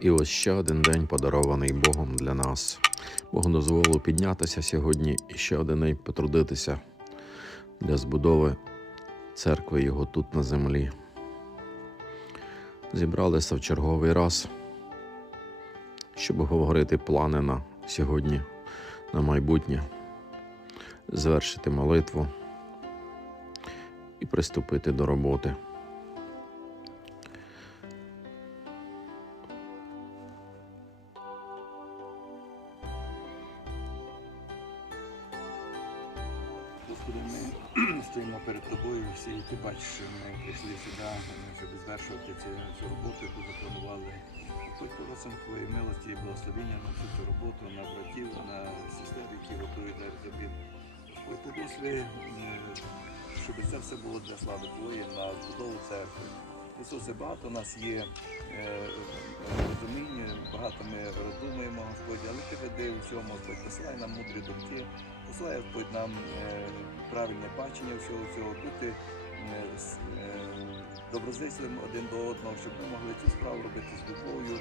І ось ще один день подарований Богом для нас. Бог дозволив піднятися сьогодні і ще один день потрудитися для збудови церкви Його тут на землі. Зібралися в черговий раз, щоб говорити плани на сьогодні, на майбутнє, звершити молитву і приступити до роботи. Стоїмо перед тобою всі, і ти бачиш, що ми прийшли сюди, щоб звершувати цю, цю роботу, яку запланували. Хоч просимо твоєї милості і благословення на всю цю роботу, на братів, на сестер, які готують обід. Господь, ти досли, щоб це все було для слави Твоєї, на збудову церкви. Ісусе, багато у нас є е, е, розуміння, багато ми роздумуємо, Господь, але ти веди у всьому, Господь, посилай нам мудрі думки, посилай, Господь, нам е, правильне бачення всього цього, бути доброзичливим один до одного, щоб ми могли цю справу робити з любов'ю,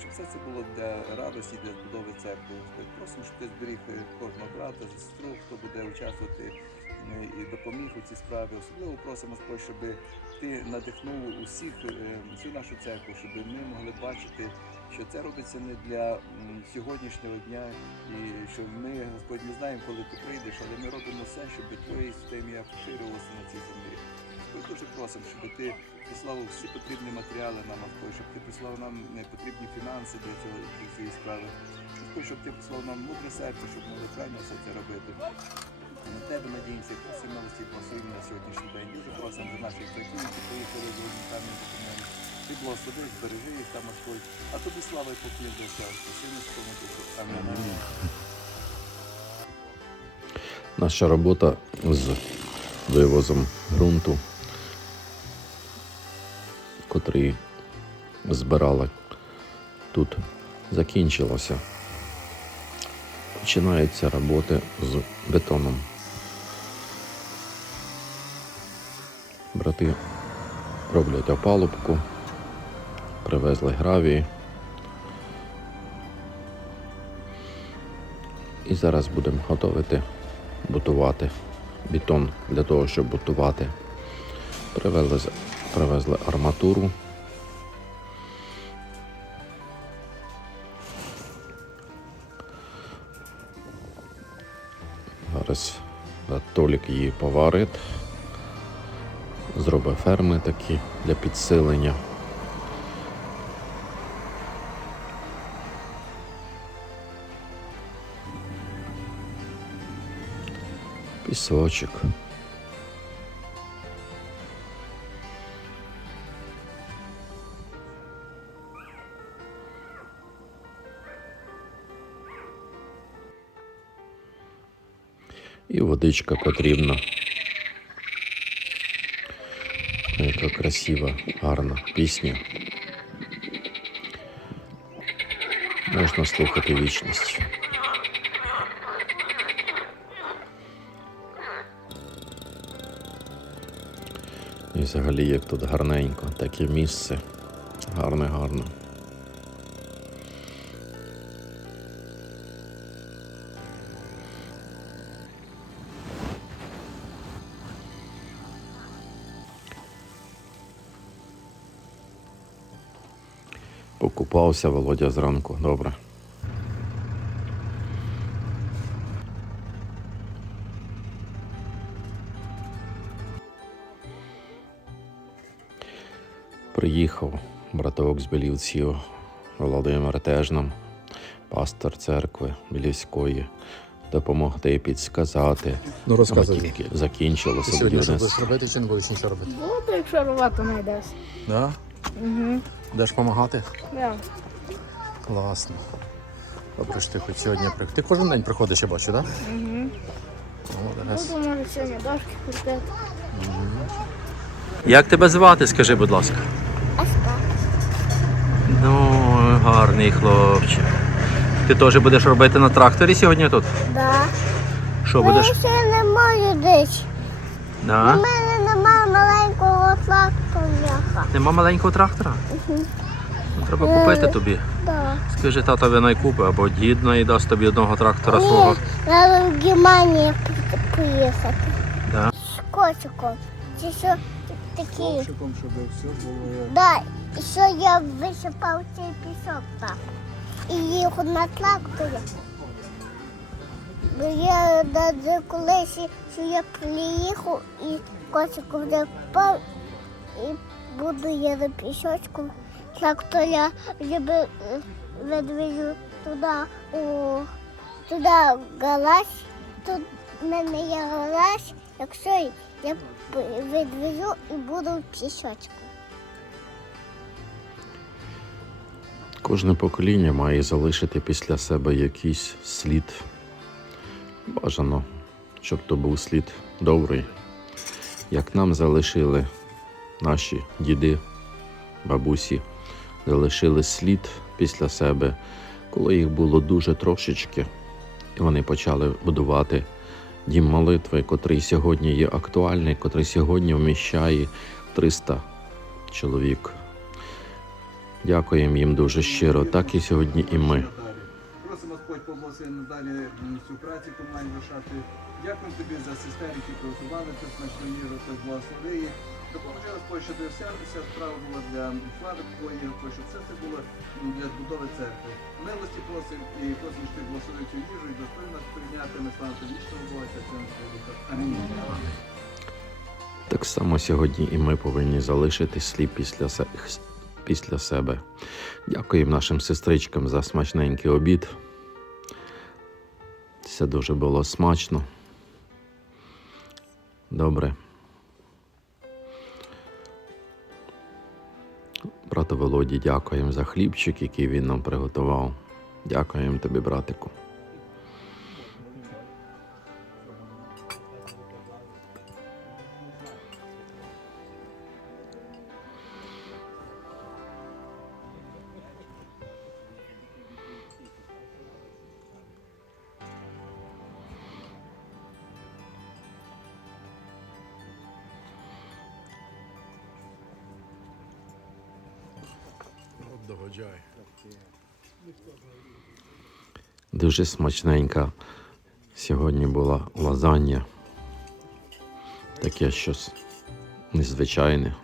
щоб все це було для радості, для збудови церкви. Просимо, щоб ти зберіг е, кожного брата, сестру, хто буде участвувати е, і допоміг у цій справі. Особливо просимо, Господь, щоб ти надихнув усіх, е, всю нашу церкву, щоб ми могли бачити, що це робиться не для сьогоднішнього дня, і що ми, Господь, не знаємо, коли ти прийдеш, але ми робимо все, щоб Твоє ім'я поширювалося на цій землі. Господь, дуже просимо, щоб ти прислав всі потрібні матеріали нам, щоб ти прислав нам потрібні фінанси для цього для цієї справи. Щоб ти прислав нам мудре серце, щоб могли правильно все це робити. На тебе надіємося, просимо милості благословення на сьогоднішній день. Дуже просимо за наших братів, які приїхали з гуманітарним допомогою. Ти благослови, збережи їх там, Господь. А тобі слава і поклін за все. Сину Святому Духу. Амінь. Наша робота з вивозом ґрунту, котрий збирали тут, закінчилася. Починаються роботи з бетоном. Брати роблять опалубку, привезли гравії. І зараз будемо готувати бутувати бетон для того, щоб бутувати. Привезли, привезли арматуру. Зараз Толік її поварить. Зробить ферми такі для підсилення. Пісочок. І водичка потрібна. Яка красива, гарна пісня. Можна слухати вічність. І взагалі як тут гарненько, таке місце. Гарне, гарне. Покупався Володя зранку, добре. Приїхав браток з Білівців Володимир теж нам, пастор церкви Білівської, допомогти підсказати. Ну розказуй. Тільки закінчилося сьогодні що будеш робити чи не будеш нічого робити? Буду, якщо рвати знайдеш. Да? Угу. Будеш допомагати? Да. Класно. Добре, що ти хоч сьогодні приходиш. Ти кожен день приходиш, я бачу, так? Угу. Да? Молодець. Буду, може, сьогодні дошки крутити. Як тебе звати, скажи, будь ласка. Аска. Ну, гарний хлопчик. Ти теж будеш робити на тракторі сьогодні тут? Да. Що будеш? ще не маю дич. У мене немає маленького трактора. Нема маленького трактора? Ну, Треба купити тобі. Да. Скажи, татові найкупи, або дід найдасть тобі одного трактора свого. Треба в Германію поїхати. Да. З котиком. Це що такі. Ковшиком, щоб все було. Да, і що я висипав цей пісок так. І їхав на тракторі. Бо я навіть колись, що я приїхав і котик вже впав, і буду я на пісочку трактора, щоб е, відвезу туди, у, туди гараж. Тут в мене є гараж, якщо я відвезу і буду в пісочку. Кожне покоління має залишити після себе якийсь слід. Бажано, щоб то був слід добрий, як нам залишили наші діди, бабусі, залишили слід після себе, коли їх було дуже трошечки, і вони почали будувати дім молитви, котрий сьогодні є актуальний, котрий сьогодні вміщає 300 чоловік. Дякуємо їм дуже щиро, так і сьогодні і ми. Просимо Господь поблагослови надалі цю працю команді лишати. Дякую тобі за сестер, які приготували цю смачну їжу, благослови їх. Допоможи Господь, щоб вся, вся справа була для Господь, щоб все це було для збудови церкви. Милості просимо і просимо, ти благословив цю їжу і достойно прийняти. Слава тобі вічного Бога, Святого Духа. Амінь. Так само сьогодні і ми повинні залишити слід після, се- після себе. Дякуємо нашим сестричкам за смачненький обід. Це дуже було смачно. Добре. Брату Володі, дякуємо за хлібчик, який він нам приготував. Дякуємо тобі, братику. Дуже смачненька сьогодні була лазанья. Таке щось незвичайне.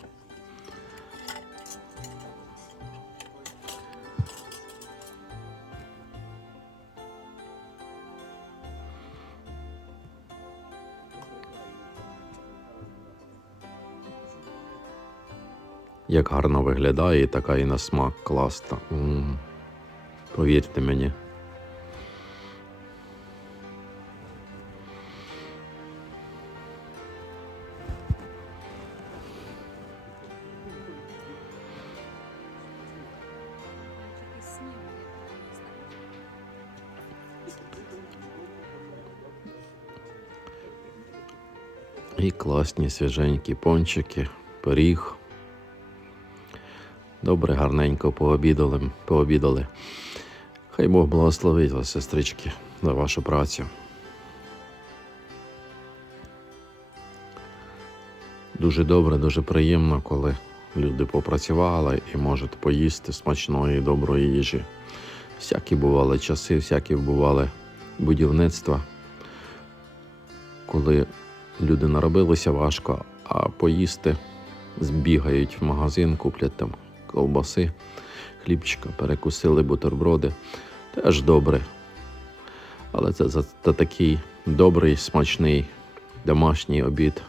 Як гарно виглядає, і така і на смак класна. М. Повірте мені. І класні свіженькі пончики, пиріг. Добре, гарненько пообідали, пообідали. Хай Бог благословить вас, сестрички, за вашу працю. Дуже добре, дуже приємно, коли люди попрацювали і можуть поїсти смачної, доброї їжі. Всякі бували часи, всякі бували будівництва, коли люди наробилися важко, а поїсти збігають в магазин, куплять там ковбаси, хлібчика, перекусили бутерброди. Теж добре. Але це за, такий добрий, смачний домашній обід.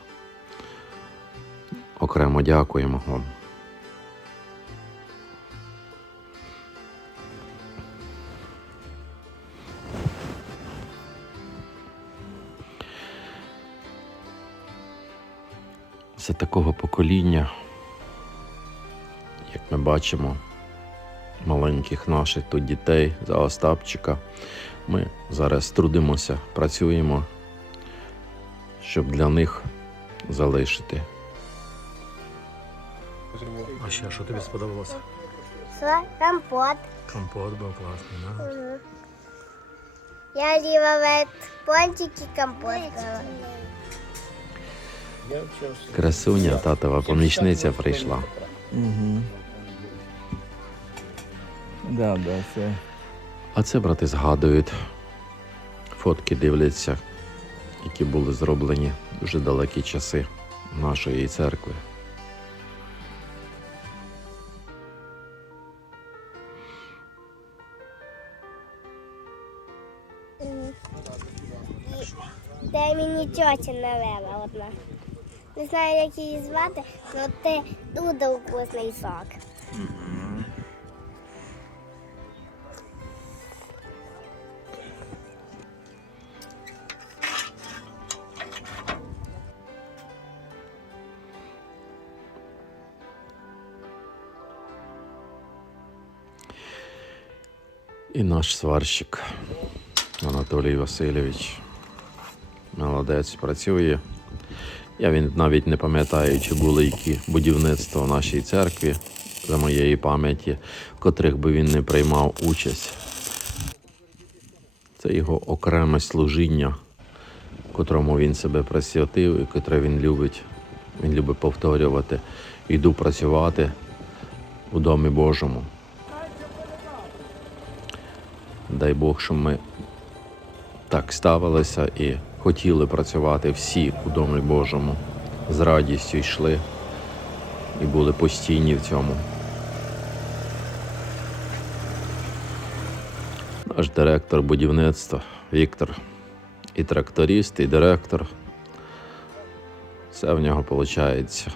Окремо дякуємо вам. За такого покоління, ми бачимо, маленьких наших тут дітей за Остапчика. Ми зараз трудимося, працюємо, щоб для них залишити. А ще що тобі сподобалося? Це компот. Компот був класний, да? Я любила пончики компот. Красуня, татова помічниця прийшла. Угу. Да, да, це. А це брати згадують, фотки дивляться, які були зроблені дуже далекі часи нашої церкви. Де мені тьотя навела одна. Не знаю, як її звати, але це дуже вкусний сок. І наш сварщик Анатолій Васильович. Молодець працює. Я він навіть не пам'ятаю, чи були які будівництва в нашій церкві за моєї пам'яті, в котрих би він не приймав участь. Це його окреме служіння, котрому він себе присвятив і котре він любить. Він любить повторювати. Йду працювати у домі Божому. Дай Бог, щоб ми так ставилися і хотіли працювати всі у Домі Божому. З радістю йшли і були постійні в цьому. Наш директор будівництва Віктор. І тракторист, і директор. Все в нього виходить.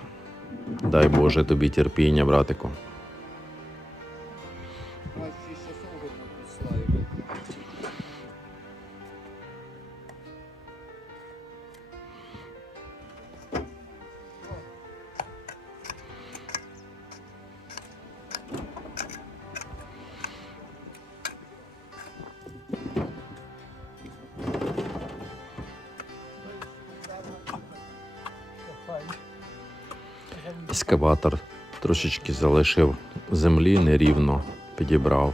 Дай Боже тобі терпіння, братику. Ескаватор трошечки залишив землі нерівно, підібрав.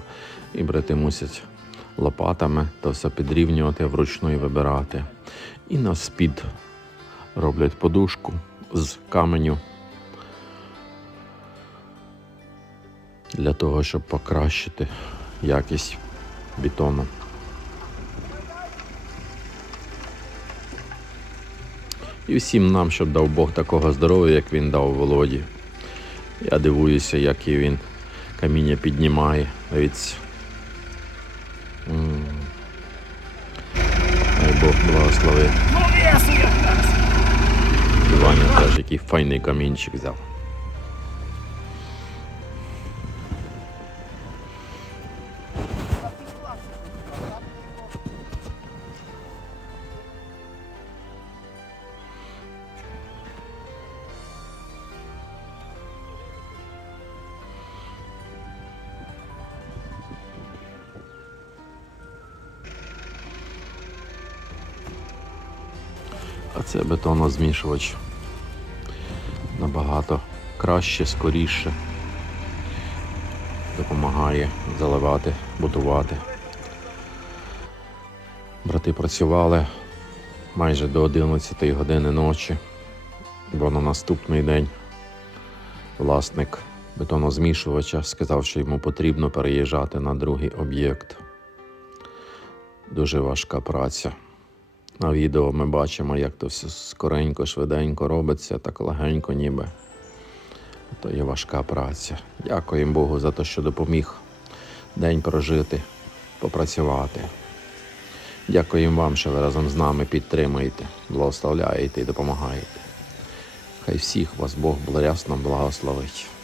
І брати мусять лопатами то все підрівнювати вручну і вибирати. І на спід роблять подушку з каменю для того, щоб покращити якість бетону. І всім нам, щоб дав Бог такого здоров'я, як він дав Володі. Я дивуюся, як і він каміння піднімає. Навіть. Бог благословить. Іваня теж який файний камінчик взяв. А це бетонозмішувач. Набагато краще, скоріше. Допомагає заливати, будувати. Брати працювали майже до 11 години ночі, бо на наступний день власник бетонозмішувача сказав, що йому потрібно переїжджати на другий об'єкт. Дуже важка праця. На відео ми бачимо, як то все скоренько, швиденько робиться, так легенько ніби. То є важка праця. Дякуємо Богу за те, що допоміг день прожити, попрацювати. Дякуємо вам, що ви разом з нами підтримуєте, благословляєте і допомагаєте. Хай всіх вас Бог рясно благословить.